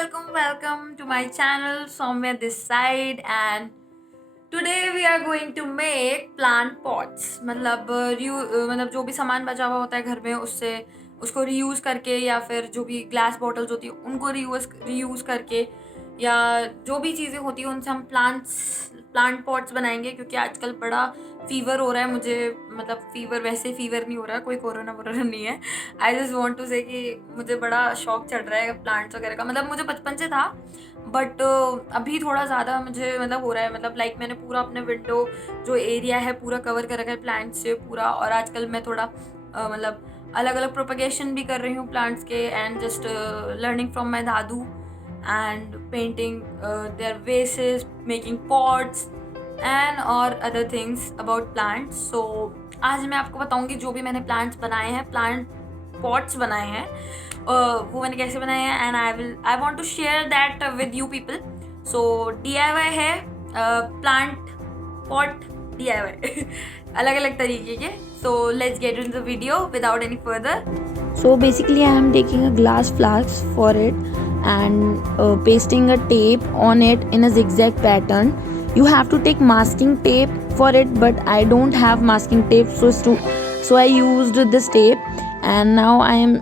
welcome to my channel Soumya this side, and today we are going to make plant pots. मतलब जो भी सामान बचा हुआ होता है घर में उससे उसको रीयूज़ करके, या फिर जो भी ग्लास बॉटल्स होती है उनको रीयूज़ करके, या जो भी चीज़ें होती हैं उनसे हम प्लांट पॉट्स बनाएंगे। क्योंकि आजकल बड़ा फीवर हो रहा है मुझे, मतलब फीवर, वैसे फीवर नहीं हो रहा, कोई कोरोना वोरोना नहीं है। आई जस्ट वॉन्ट टू से कि मुझे बड़ा शौक चढ़ रहा है प्लांट्स वगैरह का। मतलब मुझे बचपन से था, बट अभी थोड़ा ज़्यादा मुझे मतलब हो रहा है। मतलब लाइक मैंने पूरा अपने विंडो जो एरिया है पूरा कवर कर रखा है प्लांट्स से पूरा। और आजकल मैं थोड़ा मतलब अलग अलग प्रोपगेशन भी कर रही हूँ प्लांट्स के, and just learning from my Dadu and painting their vases, making pots and और other things about plants. So आज मैं आपको बताऊंगी जो भी मैंने प्लांट्स बनाए हैं, प्लांट पॉट्स बनाए हैं, वो मैंने कैसे बनाए हैं, and I want to share that with you people. So DIY है प्लांट पॉट DIY अलग अलग तरीके के. So let's get into the video without any further. So basically I am taking a glass flask for it and pasting a tape on it in a zigzag pattern. You have to take masking tape for it, but I don't have masking tape, so I used this tape. And now I am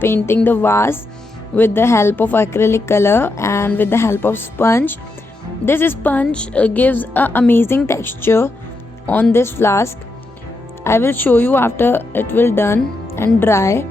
painting the vase with the help of acrylic color and with the help of sponge. This sponge gives a amazing texture on this flask. I will show you after it will done and dry.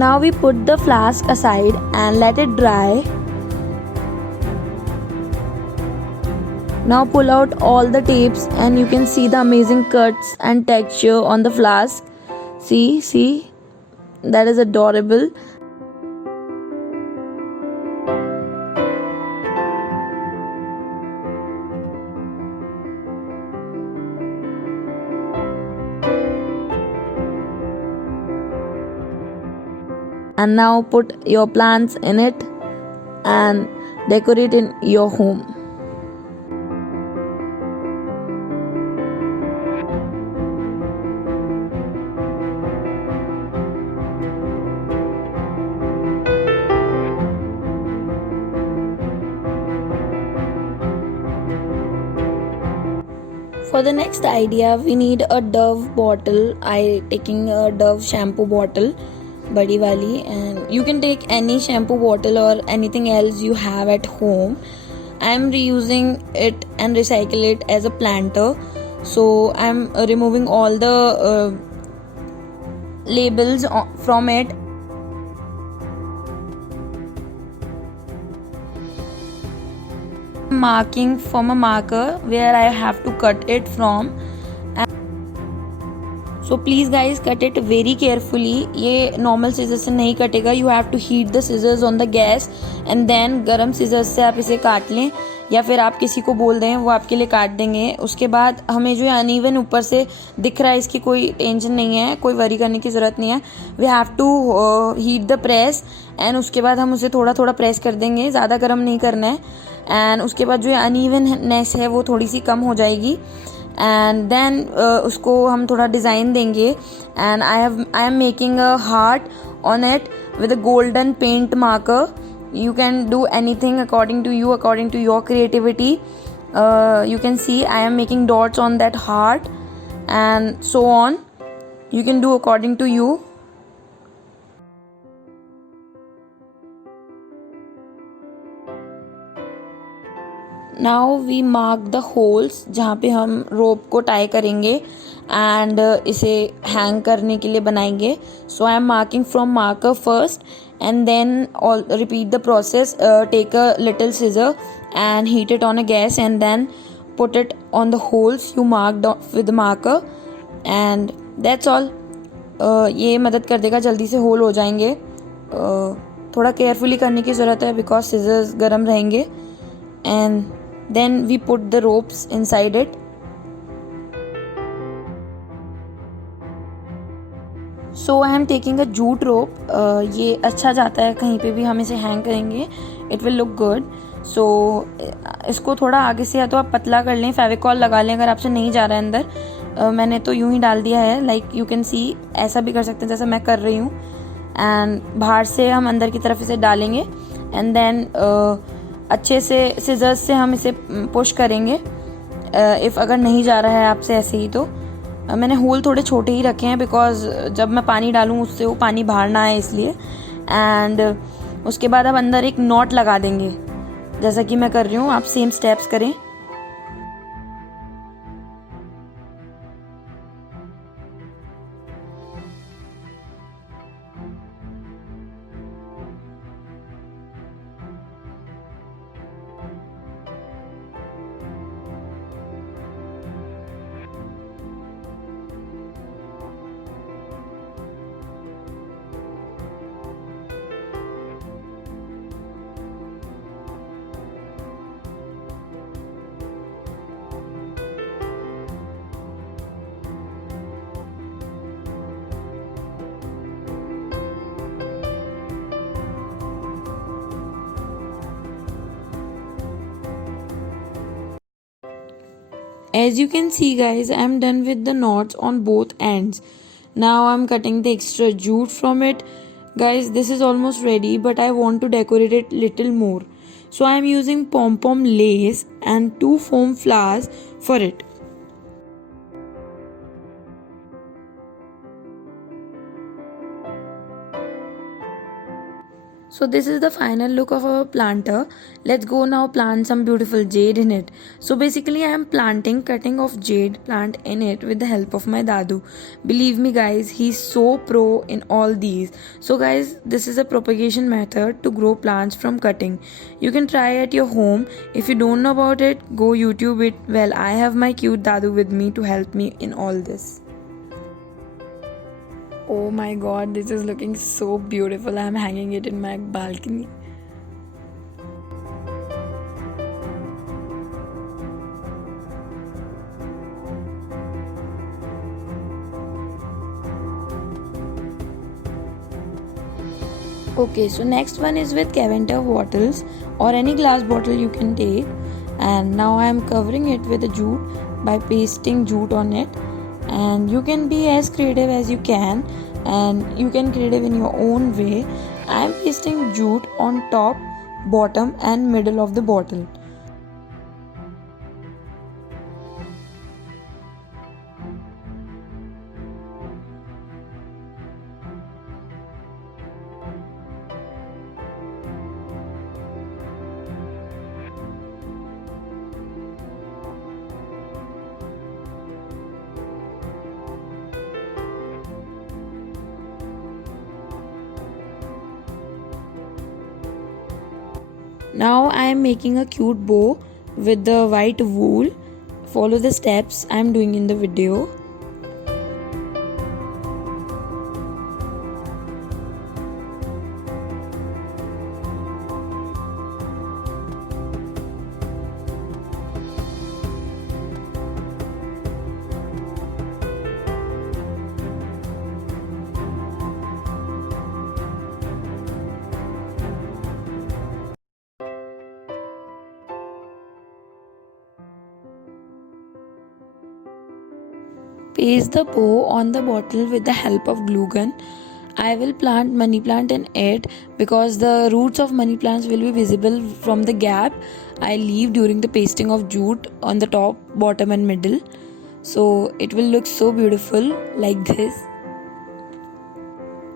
Now we put the flask aside and let it dry. Now pull out all the tapes and you can see the amazing cuts and texture on the flask. See, that is adorable. And now put your plants in it and decorate in your home. For the next idea, we need a Dove bottle. I taking a Dove shampoo bottle, badi wali, and you can take any shampoo bottle or anything else you have at home. I am reusing it and recycle it as a planter. So I am removing all the labels from it. Marking from a marker where I have to cut it from. So please guys, cut it very carefully. ये normal scissors से नहीं कटेगा. You have to heat the scissors on the gas and then गरम scissors से आप इसे काट लें, या फिर आप किसी को बोल दें वो आपके लिए काट देंगे. उसके बाद हमें जो है अनइवन ऊपर से दिख रहा है, इसकी कोई टेंशन नहीं है, कोई वरी करने की ज़रूरत नहीं है. We have to heat the press and उसके बाद हम उसे थोड़ा थोड़ा प्रेस कर देंगे, ज़्यादा गर्म नहीं करना है. एंड उसके बाद जो है अनइवननेस है वो थोड़ी सी कम हो जाएगी. एंड देन उसको हम थोड़ा डिज़ाइन देंगे. And I am making a heart on it with a golden paint marker. You can do anything according to you, according to your creativity. You can see I am making dots on that heart and so on. You can do according to you. Now we mark the holes जहाँ पे हम rope को tie करेंगे and इसे hang करने के लिए बनाएंगे. So I am marking from marker first and then repeat the process. Take a little scissor and heat it on a gas and then put it on the holes you marked with the marker and that's all. ये मदद कर देगा, जल्दी से whole हो जाएंगे. थोड़ा carefully करने की ज़रूरत है बिकॉज सिजर्स गर्म रहेंगे. And then we put the ropes inside it. So I am taking a jute rope. ये अच्छा जाता है, कहीं पे भी हम इसे हैंग करेंगे इट विल लुक गुड. सो इसको थोड़ा आगे से या तो आप पतला कर लें, फेविकॉल लगा लें अगर आपसे नहीं जा रहा है अंदर. मैंने तो यूं ही डाल दिया है, लाइक यू कैन सी. ऐसा भी कर सकते हैं जैसा मैं कर रही हूँ. एंड बाहर से हम अंदर की तरफ इसे डालेंगे. एंड देन अच्छे से सिजर्स से हम इसे पुश करेंगे. इफ़ अगर नहीं जा रहा है आपसे ऐसे ही तो मैंने होल थोड़े छोटे ही रखे हैं बिकॉज जब मैं पानी डालूँ उससे वो पानी बाहर ना आए इसलिए. एंड उसके बाद अब अंदर एक नॉट लगा देंगे जैसा कि मैं कर रही हूँ. आप सेम स्टेप्स करें. As you can see guys, I am done with the knots on both ends. Now I am cutting the extra jute from it. Guys, this is almost ready, but I want to decorate it little more. So I am using pom-pom lace and 2 foam flowers for it. So this is the final look of our planter. Let's go now plant some beautiful jade in it. So basically I am planting cutting of jade plant in it with the help of my dadu. Believe me guys, he's so pro in all these. So guys, this is a propagation method to grow plants from cutting. You can try at your home. If you don't know about it, go YouTube it. Well, I have my cute dadu with me to help me in all this. Oh my god, this is looking so beautiful. I'm hanging it in my balcony. Okay, so next one is with Caventer bottles or any glass bottle you can take. And now I am covering it with a jute by pasting jute on it. And you can be as creative as you can, and you can creative in your own way. I am pasting jute on top, bottom and middle of the bottle. Now I am making a cute bow with the white wool. Follow the steps I am doing in the video. Paste the bow on the bottle with the help of glue gun. I will plant money plant in it because the roots of money plants will be visible from the gap I leave during the pasting of jute on the top, bottom and middle. So it will look so beautiful like this.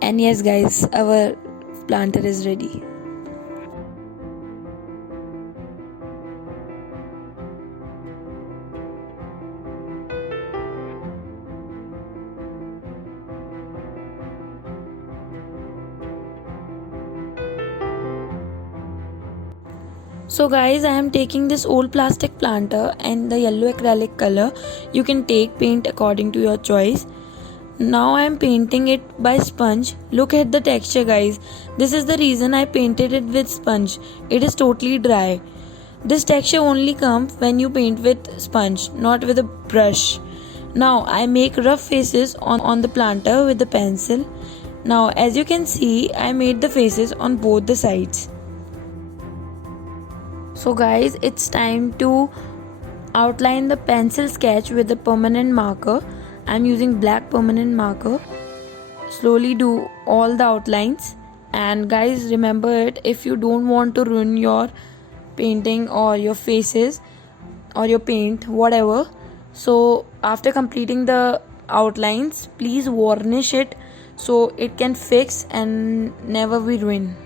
And yes guys, our planter is ready. So guys, I am taking this old plastic planter and the yellow acrylic color. You can take paint according to your choice. Now I am painting it by sponge. Look at the texture guys. This is the reason I painted it with sponge. It is totally dry. This texture only comes when you paint with sponge, not with a brush. Now I make rough faces on the planter with the pencil. Now as you can see, I made the faces on both the sides. So guys, it's time to outline the pencil sketch with the permanent marker. I'm using black permanent marker. Slowly do all the outlines. And guys, remember it, if you don't want to ruin your painting or your faces or your paint, whatever, so after completing the outlines, please varnish it so it can fix and never be ruined.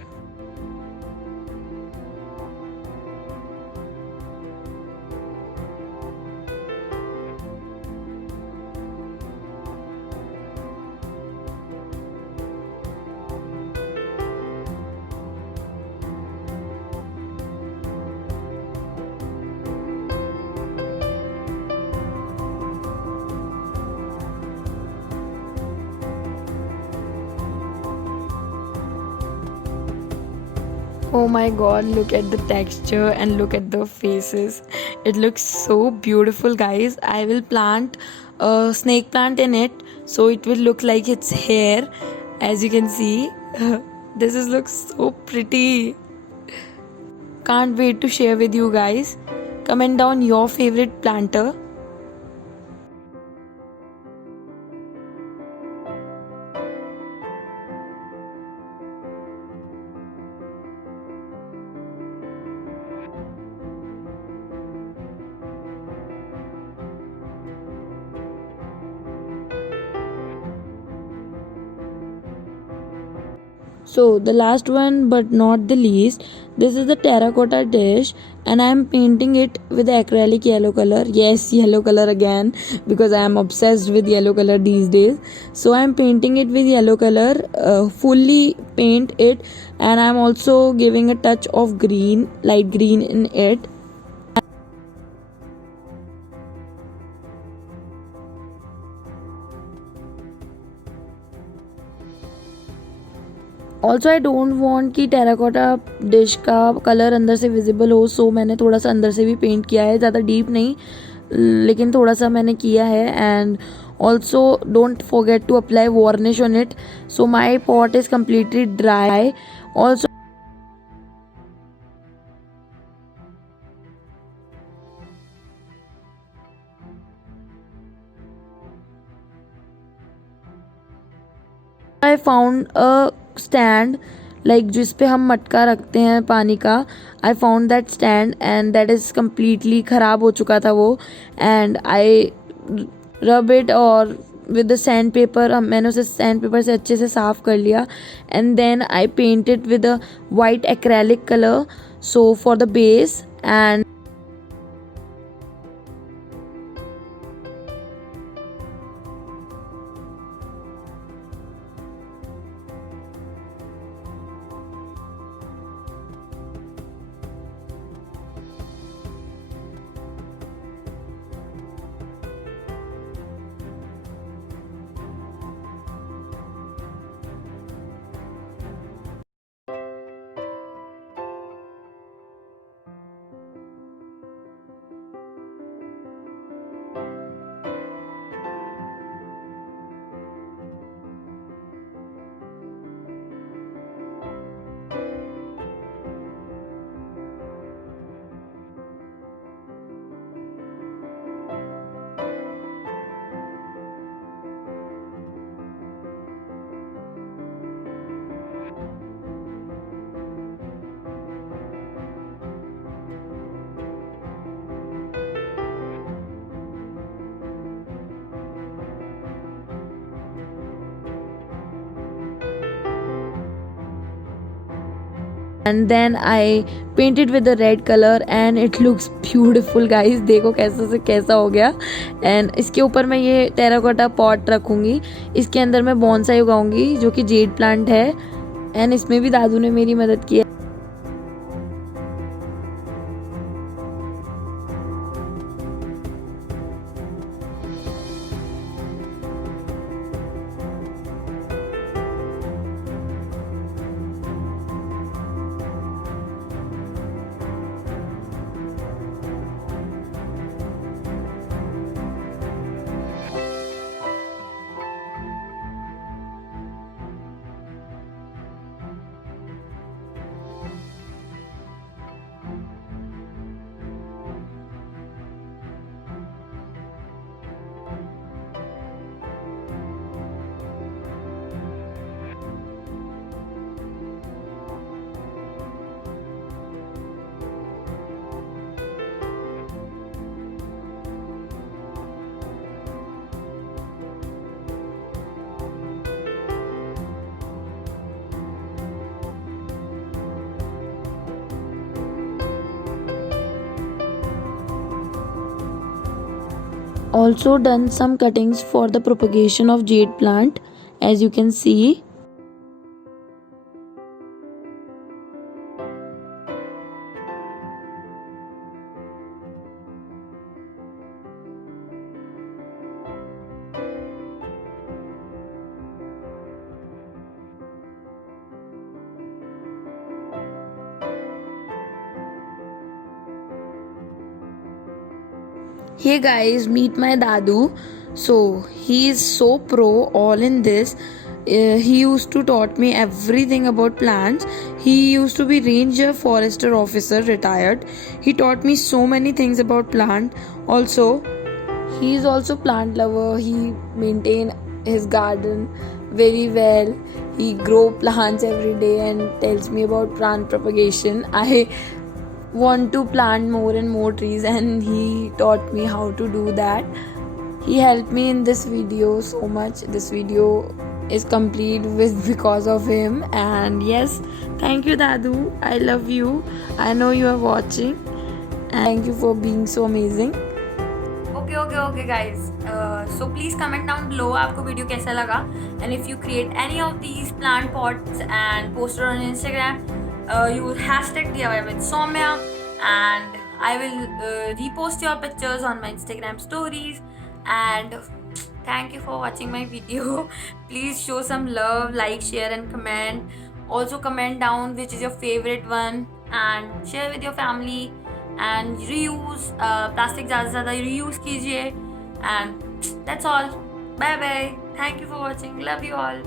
Oh my god, look at the texture and look at the faces. It looks so beautiful, guys. I will plant a snake plant in it so it will look like its hair. As you can see, looks so pretty. Can't wait to share with you guys. Comment down your favorite planter. So the last one but not the least, this is the terracotta dish and I am painting it with the acrylic yellow color. Yes, yellow color again, because I am obsessed with yellow color these days. So I am painting it with yellow color, fully paint it, and I am also giving a touch of green, light green in it. Also I don't want कि terracotta dish का colour अंदर से visible हो, सो मैंने थोड़ा सा अंदर से भी पेंट किया है, ज़्यादा डीप नहीं लेकिन थोड़ा सा मैंने किया है. And also don't forget to apply varnish on it. So my pot is completely dry. Also I found a stand, like जिस पे हम मटका रखते हैं पानी का. I found that stand and that is completely ख़राब हो चुका था वो. And I rub it और with the sand paper, मैंने उसे sand paper से अच्छे से साफ़ कर लिया. And then I paint it with a white acrylic color, so for the base. And then I painted with the red color and it looks beautiful guys. देखो कैसा से कैसा हो गया. एंड इसके ऊपर मैं ये टेराकोटा पॉट रखूँगी. इसके अंदर मैं बॉन्साई उगाऊँगी जो कि जेड प्लांट है. एंड इसमें भी दादू ने मेरी मदद की है. also done some cuttings for the propagation of jade plant, as you can see. Hey guys, meet my Dadu. So he is so pro all in this. He used to taught me everything about plants. He used to be ranger forester officer retired. He taught me so many things about plant. Also, he is also plant lover. He maintain his garden very well. He grow plants every day and tells me about plant propagation. I want to plant more and more trees, and he taught me how to do that. He helped me in this video so much. This video is complete with because of him. And yes, thank you Dadu, I love you. I know you are watching, and thank you for being so amazing. Okay guys, so please comment down below आपको video कैसा लगा, and if you create any of these plant pots and post it on Instagram, use hashtag DIY with Soumya, and I will repost your pictures on my Instagram stories. And thank you for watching my video. Please show some love, like, share and comment. Also comment down which is your favorite one, and share with your family. And reuse plastic ज़्यादा से ज़्यादा reuse कीजिए. And that's all. Bye bye. Thank you for watching. Love you all.